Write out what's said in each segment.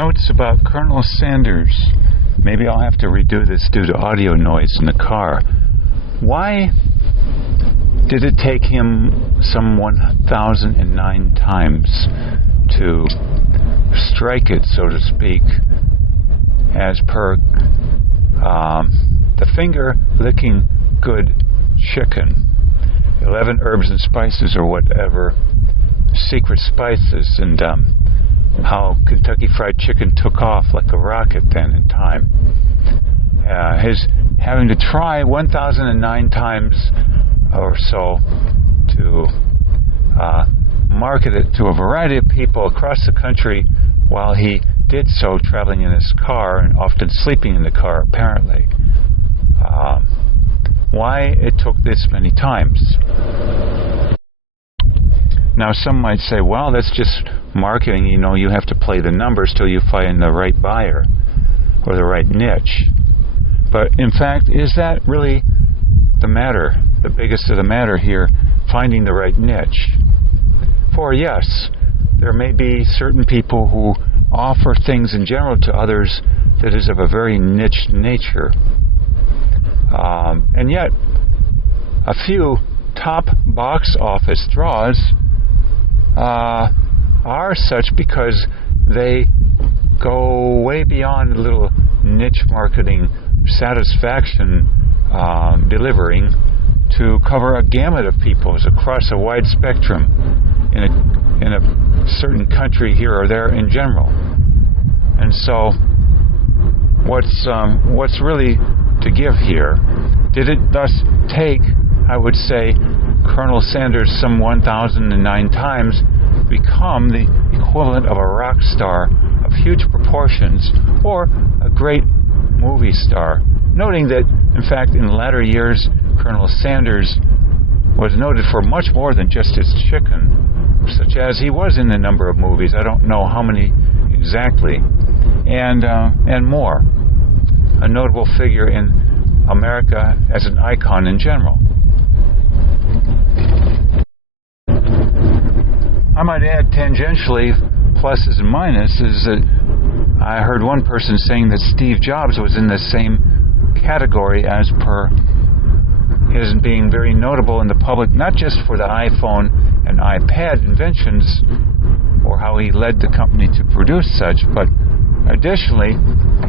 Notes about Colonel Sanders. Maybe I'll have to redo this due to audio noise in the car. Why did it take him some 1,009 times to strike it, so to speak, as per the finger-licking good chicken? 11 herbs and spices or whatever, secret spices, and how Kentucky Fried Chicken took off like a rocket then in time. His having to try 1,009 times or so to market it to a variety of people across the country while he did so traveling in his car and often sleeping in the car apparently. Why it took this many times? Now some might say, well, that's just marketing. You know, you have to play the numbers till you find the right buyer or the right niche. But in fact, is that really the matter, the biggest of the matter here, finding the right niche? For yes, there may be certain people who offer things in general to others that is of a very niche nature. And yet, a few top box office draws are such because they go way beyond a little niche marketing satisfaction delivering to cover a gamut of peoples across a wide spectrum in a certain country here or there in general. And so what's really to give here? Did it thus take, I would say, Colonel Sanders some 1,009 times become the equivalent of a rock star of huge proportions or a great movie star? Noting that, in fact, in latter years, Colonel Sanders was noted for much more than just his chicken, such as he was in a number of movies, I don't know how many exactly, and more. A notable figure in America as an icon in general. I might add tangentially, pluses and minuses, that I heard one person saying that Steve Jobs was in the same category as per his being very notable in the public, not just for the iPhone and iPad inventions or how he led the company to produce such, but additionally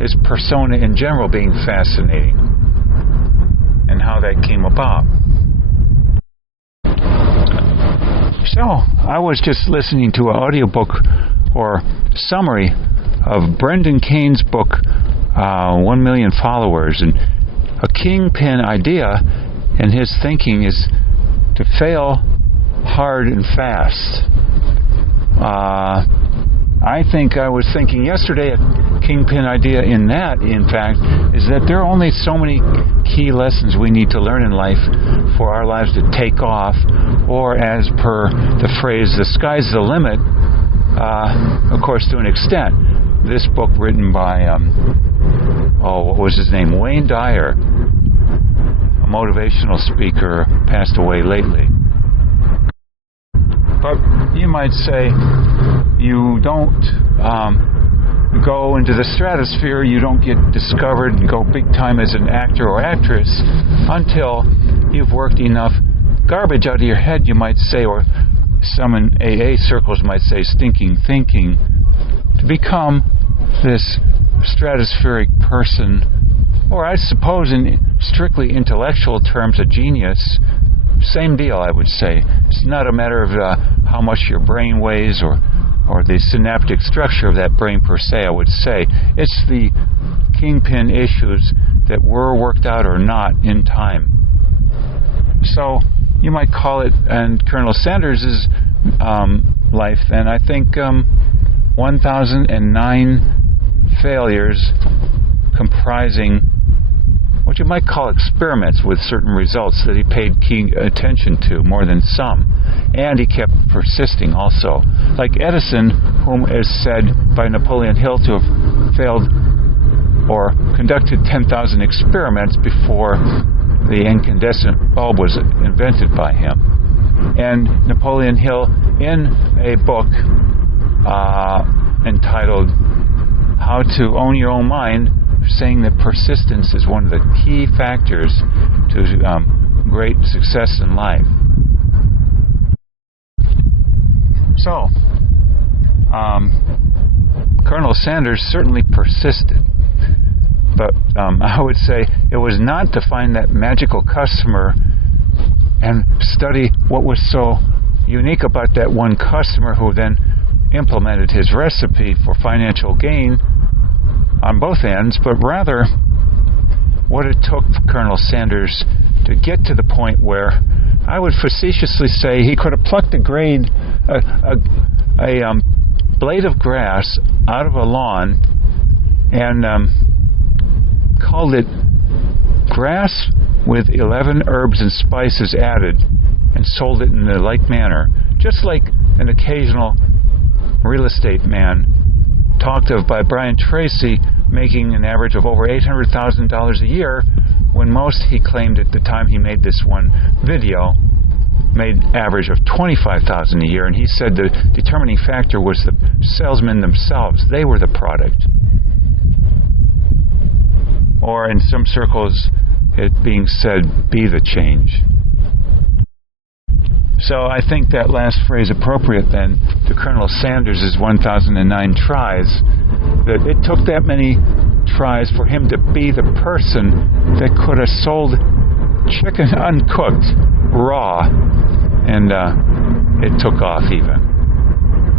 his persona in general being fascinating and how that came about. So, I was just listening to an audiobook or summary of Brendan Kane's book, 1 Million Followers, and a kingpin idea in his thinking is to fail hard and fast. I think I was thinking yesterday, a kingpin idea in that, in fact, is that there are only so many key lessons we need to learn in life for our lives to take off, or as per the phrase, the sky's the limit, of course, to an extent. This book written by, what was his name? Wayne Dyer, a motivational speaker, passed away lately. But you might say you don't go into the stratosphere, you don't get discovered and go big time as an actor or actress until you've worked enough garbage out of your head, you might say, or some in AA circles might say stinking thinking, to become this stratospheric person, or I suppose in strictly intellectual terms a genius. Same deal, I would say. It's not a matter of how much your brain weighs or the synaptic structure of that brain per se, I would say. It's the kingpin issues that were worked out or not in time. So you might call it, and Colonel Sanders' life then, I think 1,009 failures comprising what you might call experiments with certain results that he paid keen attention to more than some. And he kept persisting also. Like Edison, whom is said by Napoleon Hill to have failed or conducted 10,000 experiments before the incandescent bulb was invented by him. And Napoleon Hill, in a book entitled How to Own Your Own Mind, saying that persistence is one of the key factors to great success in life. So, Colonel Sanders certainly persisted. But I would say it was not to find that magical customer and study what was so unique about that one customer who then implemented his recipe for financial gain on both ends, but rather what it took for Colonel Sanders to get to the point where I would facetiously say he could have plucked a blade of grass out of a lawn and called it grass with 11 herbs and spices added and sold it in a like manner, just like an occasional real estate man talked of by Brian Tracy making an average of over $800,000 a year, when most, he claimed at the time he made this one video, made average of $25,000 a year. And he said the determining factor was the salesmen themselves. They were the product. Or in some circles, it being said, be the change. So I think that last phrase appropriate then to Colonel Sanders' 1009 tries, that it took that many tries for him to be the person that could have sold chicken uncooked, raw, and it took off even.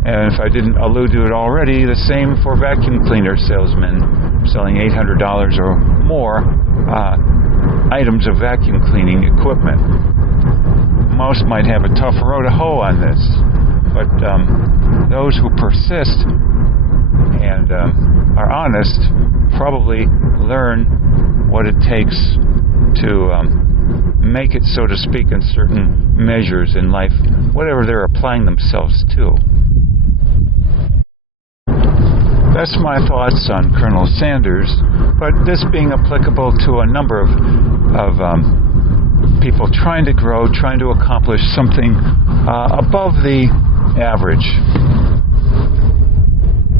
And if I didn't allude to it already, the same for vacuum cleaner salesmen selling $800 or more items of vacuum cleaning equipment. Most might have a tough row to hoe on this, but those who persist and are honest probably learn what it takes to make it, so to speak, in certain measures in life, whatever they're applying themselves to. That's my thoughts on Colonel Sanders, but this being applicable to a number of people trying to grow, trying to accomplish something above the average.